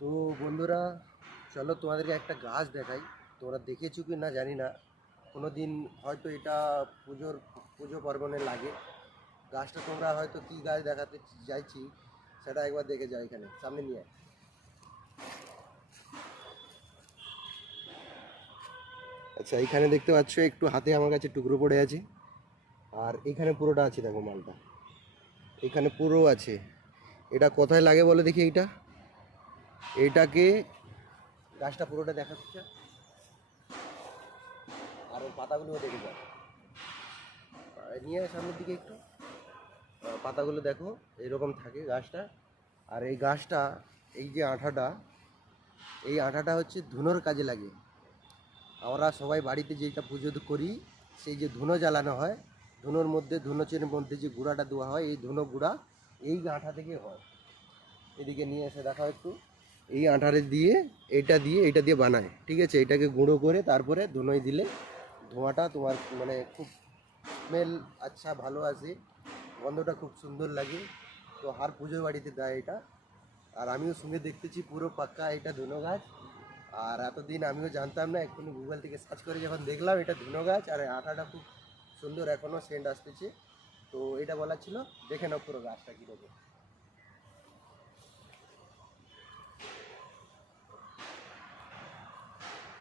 তো বন্ধুরা, চলো তোমাদেরকে একটা গাছ দেখাই। তোমরা দেখেছো কি না জানি না, কোনো দিন হয়তো এটা পুজো পার্বণে লাগে। গাছটা তোমরা হয়তো কি গাছ দেখাতে চাইছি সেটা একবার দেখে যাও। এখানে সামনে নিয়ে আয়। আচ্ছা, এখানে দেখতে পাচ্ছ একটু হাতে আমার কাছে টুকরো পড়ে আছে, আর এখানে পুরোটা আছে, দেখো মালটা এখানে পুরো আছে। এটা কোথায় লাগে বলে দেখি। এইটাকে গাছটা পুরোটা দেখাচ্ছে, আর ওর পাতাগুলোও দেখে যাও। নিয়ে আয় সামনের দিকে একটু। পাতাগুলো দেখো এরকম থাকে গাছটা। আর এই গাছটা, এই যে আঠাটা, এই আঠাটা হচ্ছে ধুনোর কাজে লাগে। আমরা সবাই বাড়িতে যেটা পুজো করি, সেই যে ধুনো জ্বালানো হয়, ধুনোর মধ্যে, ধুনোচের মধ্যে যে গুঁড়াটা দেওয়া হয়, এই ধুনো গুঁড়া এই আঠা থেকে হয়। এদিকে নিয়ে এসে দেখাও একটু। এই আঠারে দিয়ে এটা দিয়ে বানায়, ঠিক আছে। এটাকে গুঁড়ো করে তারপরে ধুনোয় দিলে ধোঁয়াটা তোমার মানে খুব স্মেল আচ্ছা ভালো আসে, গন্ধটা খুব সুন্দর লাগে। তো হার পুজোর বাড়িতে দেয় এটা। আর আমিও শুনে দেখতেছি পুরো পাক্কা এটা ধুনো গাছ। আর এতদিন আমিও জানতাম না, এক্ষুনি গুগল থেকে সার্চ করে যখন দেখলাম এটা ধুনো গাছ, আর আঠাটা খুব সুন্দর, এখনও সেন্ট আসতেছে। তো এটা বলা ছিল, দেখে নাও পুরো গাছটা কীরকম।